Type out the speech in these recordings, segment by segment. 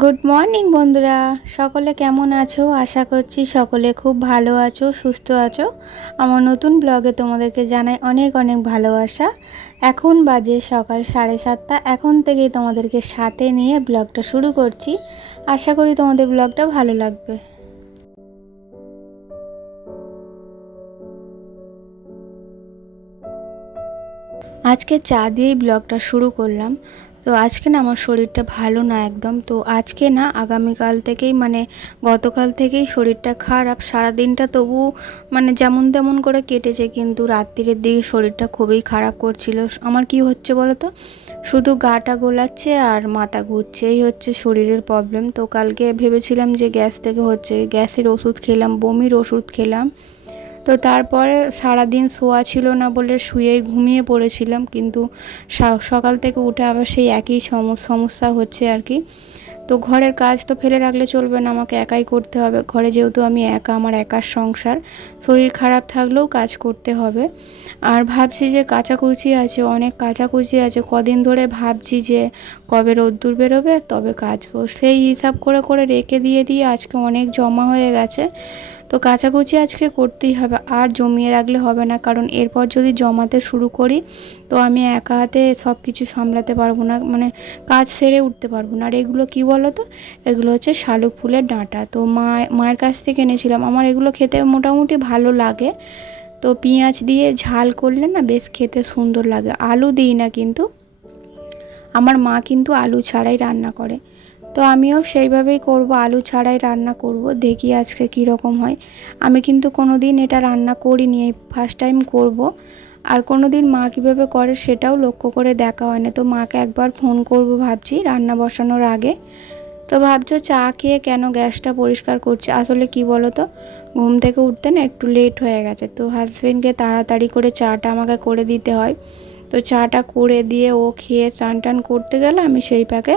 Good morning বন্ধুরা, সকলে কেমন আছো? আশা করছি সকলে খুব ভালো আছো, সুস্থ আছো। আমার নতুন ব্লগে তোমাদেরকে জানাই অনেক অনেক ভালোবাসা। এখন বাজে সকাল 7:30। এখন থেকেই তোমাদেরকে সাথে নিয়ে ব্লগটা শুরু করছি। আশা করি তোমাদের ব্লগটা ভালো লাগবে। আজকে চা দিয়েই ব্লগটা শুরু করলাম। তো আজকে না আমার শরীরটা ভালো না একদম। তো আজকে না, আগামীকাল থেকেই গতকাল থেকেই শরীরটা খারাপ। সারাদিনটা তবু যেমন তেমন করে কেটেছে, কিন্তু রাত্রির দিকে শরীরটা খুবই খারাপ করছিল। আমার কি হচ্ছে বলো তো, শুধু গাটা গোলাচ্ছে আর মাথা ঘুরছে, এই হচ্ছে শরীরের প্রবলেম। তো কালকে ভেবেছিলাম যে গ্যাস থেকে হচ্ছে, গ্যাসের ওষুধ খেলাম, বমির ওষুধ খেলাম। তো তারপরে সারাদিন শোয়া ছিল না বলে শুয়েই ঘুমিয়ে পড়েছিলাম, কিন্তু সকাল থেকে উঠে আবার সেই একই সমস্যা হচ্ছে আর কি। তো ঘরের কাজ তো ফেলে রাখলে চলবে না, আমাকে একাই করতে হবে ঘরে, যেহেতু আমি একা, আমার একার সংসার। শরীর খারাপ থাকলেও কাজ করতে হবে। আর ভাবছি যে কাচাকুচি আছে, অনেক কাচাকুচি আছে, কদিন ধরে ভাবছি যে কবে রোদ্দুর বেরোবে তবে কাচবো, সেই হিসাব করে করে রেখে দিয়ে আজকে অনেক জমা হয়ে গেছে। তো কাচাকুচি আজকে করতেই হবে, আর জমিয়ে রাখলে হবে না, কারণ এরপর যদি জমাতে শুরু করি তো আমি একা হাতে সব কিছু সামলাতে পারবো না, কাজ সেরে উঠতে পারবো না। আর এগুলো কি বলো তো, এগুলো হচ্ছে শালুক ফুলের ডাঁটা। তো মায়ের কাছ থেকে এনেছিলাম। আমার এগুলো খেতে মোটামুটি ভালো লাগে। তো পেঁয়াজ দিয়ে ঝাল করলে না বেশ খেতে সুন্দর লাগে। আলু দিই না, কিন্তু আমার মা কিন্তু আলু ছাড়াই রান্না করে। তো আমিও সেইভাবেই করব, আলু ছাড়াই রান্না করব, দেখি আজকে কি রকম হয়। আমি কিন্তু কোনো দিন এটা রান্না করিনি, এই ফার্স্ট টাইম করব। আর কোনো দিন মা কীভাবে করে সেটাও লক্ষ্য করে দেখা হয় না। তো মাকে একবার ফোন করব ভাবছি রান্না বসানোর আগে। তো ভাবছো চা খেয়ে কেন গ্যাসটা পরিষ্কার করছি, আসলে কি বলো তো, ঘুম থেকে উঠতে না একটু লেট হয়ে গেছে। তো হাজবেন্ডকে তাড়াতাড়ি করে চাটা আমাকে করে দিতে হয়। তো চাটা করে দিয়ে ও খেয়ে চান টান করতে গেলে আমি সেই পাকে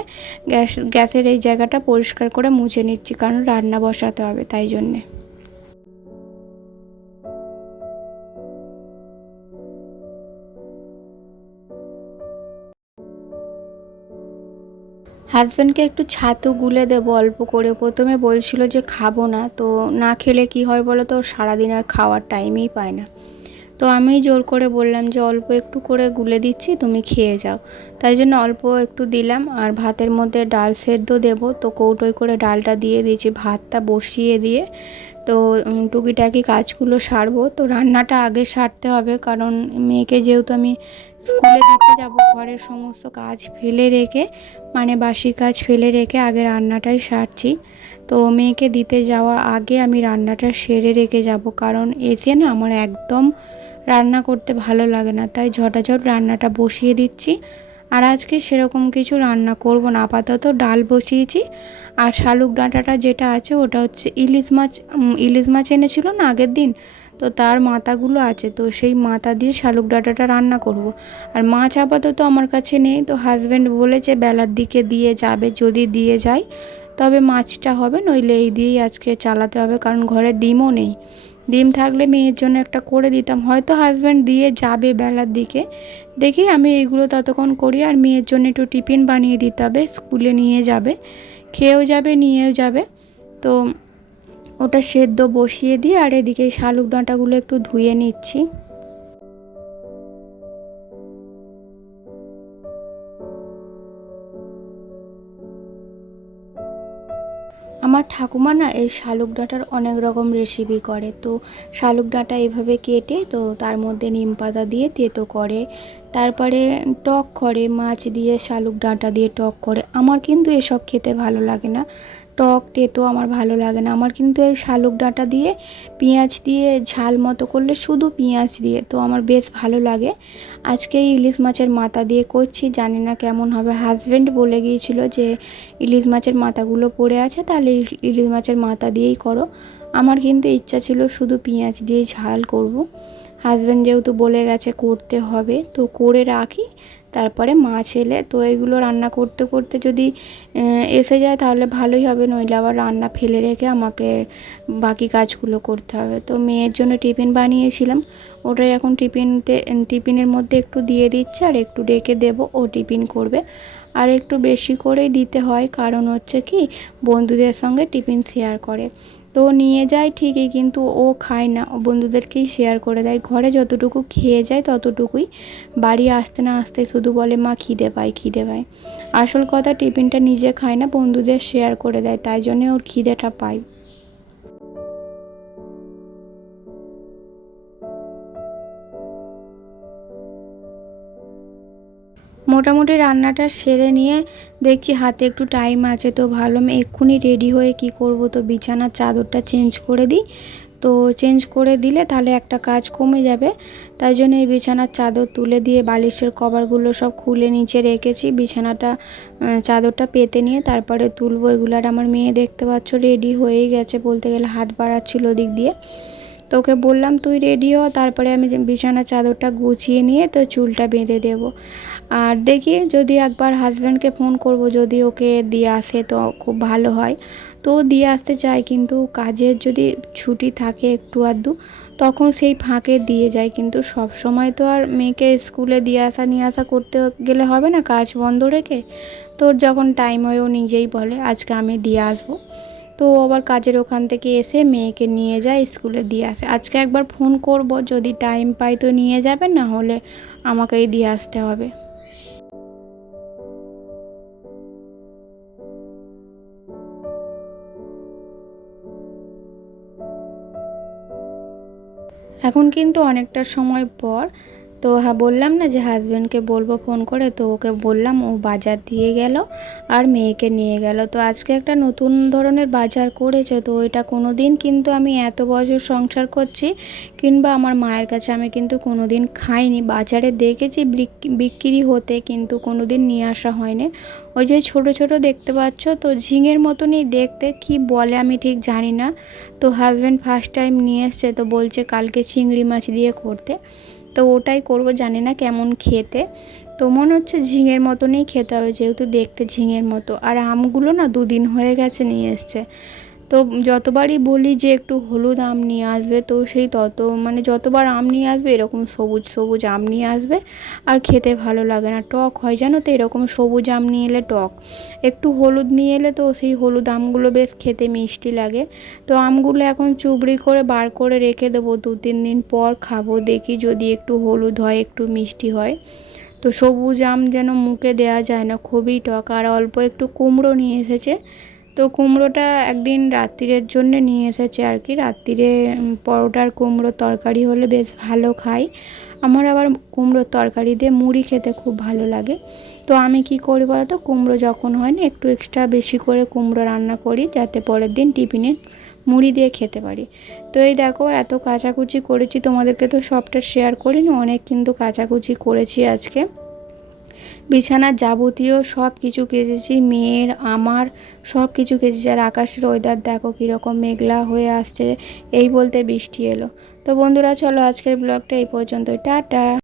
গ্যাসের এই জায়গাটা পরিষ্কার করে মুছে নিচ্ছি, কারণ রান্না বসাতে হবে তাই জন্যে। হাজব্যান্ডকে একটু ছাতু গুলে দেবো অল্প করে। প্রথমে বলছিল যে খাবো না, তো না খেলে কি হয় বলো তো, সারাদিন আর খাওয়ার টাইমই পায় না। তো আমি জোর করে বললাম যে অল্প একটু করে গুলে দিচ্ছি, তুমি খেয়ে যাও। তাই জন্য অল্প একটু দিলাম। আর ভাতের মধ্যে ডাল সেদ্ধ দেবো, তো কৌটোয় করে ডালটা দিয়ে দিয়েছি, ভাতটা বসিয়ে দিয়ে তো টুকিটাকি কাজগুলো সারবো। তো রান্নাটা আগে সারতে হবে, কারণ মেয়েকে যেহেতু আমি স্কুলে দিতে যাব, ঘরের সমস্ত কাজ ফেলে রেখে, বাসি কাজ ফেলে রেখে আগে রান্নাটাই সারছি। তো মেয়েকে দিতে যাওয়ার আগে আমি রান্নাটা সেরে রেখে যাব, কারণ এসে না আমার একদম রান্না করতে ভালো লাগে না, তাই ঝটাঝট রান্নাটা বসিয়ে দিচ্ছি। আর আজকে সেরকম কিছু রান্না করব না, আপাতত ডাল বসিয়েছি। আর শালুক ডাঁটাটা যেটা আছে ওটা হচ্ছে ইলিশ মাছ এনেছিল না আগের দিন, তো তার মাথাগুলো আছে, তো সেই মাথা দিয়ে শালুক ডাঁটাটা রান্না করব। আর মাছ আপাতত আমার কাছে নেই, তো হাজব্যান্ড বলেছে বেলার দিকে দিয়ে যাবে, যদি দিয়ে যায় তবে মাছটা হবে, নইলে এই দিয়েই আজকে চালাতে হবে, কারণ ঘরে ডিমও নেই। ডিম থাকলে মেয়ের জন্য একটা করে দিতাম, হয়তো হাজব্যান্ড দিয়ে যাবে বেলার দিকে। দেখি আমি এইগুলো ততক্ষণ করি। আর মেয়ের জন্য একটু টিফিন বানিয়ে দিতে হবে, স্কুলে নিয়ে যাবে, খেয়েও যাবে নিয়েও যাবে। তো ওটা সেদ্ধ বসিয়ে দিয়ে আর এদিকে শালুক ডাঁটাগুলো একটু ধুয়ে নিচ্ছি। আমার ঠাকুমা না এই শালুক ডাঁটার অনেক রকম রেসিপি করে। তো শালুক ডাঁটা এভাবে কেটে তো তার মধ্যে নিম পাতা দিয়ে তেতো করে, তারপরে টক করে, মাছ দিয়ে শালুক ডাঁটা দিয়ে টক করে। আমার কিন্তু এসব খেতে ভালো লাগে না, টক তেতো আমার ভালো লাগে না। আমার কিন্তু এই শালুক ডাঁটা দিয়ে পেঁয়াজ দিয়ে ঝাল মতো করলে, শুধু পেঁয়াজ দিয়ে, তো আমার বেশ ভালো লাগে। আজকে ইলিশ মাছের মাথা দিয়ে করছি, জানি না কেমন হবে। হাজব্যান্ড বলে গিয়েছিল যে ইলিশ মাছের মাথাগুলো পড়ে আছে, তাহলে ইলিশ মাছের মাথা দিয়েই করো। আমার কিন্তু ইচ্ছা ছিল শুধু পেঁয়াজ দিয়ে ঝাল করব। হাজব্যান্ড যেহেতু বলে গেছে করতে হবে, তো করে রাখি, তারপরে মাছ এলে তো এগুলো রান্না করতে করতে যদি এসে যায় তাহলে ভালোই হবে, নইলে আবার রান্না ফেলে রেখে আমাকে বাকি কাজগুলো করতে হবে। তো মেয়ের জন্য টিফিন বানিয়েছিলাম, ওটাই এখন টিফিনের মধ্যে একটু দিয়ে দিচ্ছে, আর একটু রেখে দেবো, ও টিফিন করবে। আর একটু বেশি করেই দিতে হয়, কারণ হচ্ছে কি বন্ধুদের সঙ্গে টিফিন শেয়ার করে। তো নিয়ে যায় ঠিকই, কিন্তু ও খায় না, ও বন্ধুদেরকেই শেয়ার করে দেয়। ঘরে যতটুকু খেয়ে যায় ততটুকুই, বাড়ি আসতে না আসতে শুধু বলে মা খিদে পায় খিদে পায়। আসল কথা টিফিনটা নিজে খায় না, বন্ধুদের শেয়ার করে দেয়, তাই জন্যে ওর খিদেটা পায়। মোটামুটি রান্নাটা সেরে নিয়ে দেখছি হাতে একটু টাইম আছে, তো ভাবলাম এক্ষুনি রেডি হয়ে কি করব, তো বিছানার চাদরটা চেঞ্জ করে দিই। তো চেঞ্জ করে দিলে তাহলে একটা কাজ কমে যাবে, তাই জন্য এই বিছানার চাদর তুলে দিয়ে বালিশের কভারগুলো সব খুলে নিচে রেখেছি। বিছানাটা চাদরটা পেতে নিয়ে তারপরে তুলবো এগুলো। আর আমার মেয়ে দেখতে পাচ্ছ রেডি হয়েই গেছে, বলতে গেলে হাত বাড়াচ্ছিল ওদিক দিয়ে। তো ওকে বললাম তুই রেডি হ, তারপরে আমি বিছানার চাদরটা গুছিয়ে নিয়ে তো চুলটা বেঁধে দেবো। আর দেখি যদি একবার হাজব্যান্ডকে ফোন করব, যদি ওকে দিয়ে আসে তো খুব ভালো হয়। তো ও দিয়ে আসতে চায়, কিন্তু কাজের যদি ছুটি থাকে একটু আধটু তখন সেই ফাঁকে দিয়ে যায়, কিন্তু সব সময় তো আর মেয়েকে স্কুলে দিয়ে আসা নিয়ে আসা করতে গেলে হবে না কাজ বন্ধ রেখে। তোর যখন টাইম হয় ও নিজেই বলে আজকে আমি দিয়ে আসবো। তো আবার কাজের ওখান থেকে এসে মেয়েকে নিয়ে যায় স্কুলে দিয়ে আসে। আজকে একবার ফোন করব, যদি টাইম পাই তো নিয়ে যাবে, না হলে আমাকেই দিয়ে আসতে হবে। এখন কিন্তু অনেকটা সময় পর, তো হ্যাঁ বললাম না যে হাজব্যান্ডকে বলবো ফোন করে, তো ওকে বললাম, ও বাজার দিয়ে গেল আর মেয়েকে নিয়ে গেল। তো আজকে একটা নতুন ধরনের বাজার করেছে, তো এটা কোনো দিন কিন্তু আমি এত বছর সংসার করছি কিংবা আমার মায়ের কাছে আমি কিন্তু কোনো দিন খাইনি। বাজারে দেখেছি বিক্রি হতে, কিন্তু কোনো দিন নিয়ে আসা হয়নি। ওই যে ছোট ছোট দেখতে পাচ্ছ, তো ঝিঙের মতনই দেখতে, কি বলে আমি ঠিক জানি না। তো হাজব্যান্ড ফার্স্ট টাইম নিয়ে এসছে, তো বলছে কালকে চিংড়ি মাছ দিয়ে করতে, তো ওটাই করব, জানি না কেমন খেতে। তো মনে হচ্ছে ঝিঙের মতনই খেতে হবে, যেহেতু দেখতে ঝিঙের মতো। আর আমগুলো না 2 দিন হয়ে গেছে নিয়ে এসছে। তো যতবারই বলি যে একটু হলুদ আম নিয়ে আসবে, তো সেই মানে যতবার আম নিয়ে আসবে এরকম সবুজ সবুজ আম নিয়ে আসবে, আর খেতে ভালো লাগে না, টক হয় জানো তো। এরকম সবুজ আম নিয়ে এলে টক, একটু হলুদ নিয়ে এলে তো সেই হলুদ আমগুলো বেশ খেতে মিষ্টি লাগে। তো আমগুলো এখন চুবড়ি করে বার করে রেখে দেবো, 2-3 দিন পর খাবো, দেখি যদি একটু হলুদ হয় একটু মিষ্টি হয়। তো সবুজ আম যেন মুখে দেওয়া যায় না, খুবই টক। আর অল্প একটু কুমড়ো নিয়ে এসেছে, তো কুমড়োটা একদিন রাত্রিরের জন্য নিয়ে এসেছে আর কি। রাত্রিরে পরোটার কুমড়োর তরকারি হলে বেশ ভালো খাই। আমার আবার কুমড়োর তরকারি দিয়ে মুড়ি খেতে খুব ভালো লাগে। তো আমি কি করি বলতো, কুমড়ো যখন হয় না একটু এক্সট্রা বেশি করে কুমড়ো রান্না করি, যাতে পরের দিন টিফিনে মুড়ি দিয়ে খেতে পারি। তো এই দেখো এত কাচাকুচি করেছি, তোমাদেরকে তো সবটা শেয়ার করিনি, অনেক কিন্তু কাচাকুচি করেছি আজকে। বিছানার যাবতীয় সব কিছু কেচেছি, মেয়ের আমার সব কিছু কেচেছি। আর আকাশের ওয়েদার দেখো কীরকম মেঘলা হয়ে আসছে, এই বলতে বৃষ্টি এলো। তো বন্ধুরা চলো আজকের ব্লগটা এই পর্যন্তই, টাটা।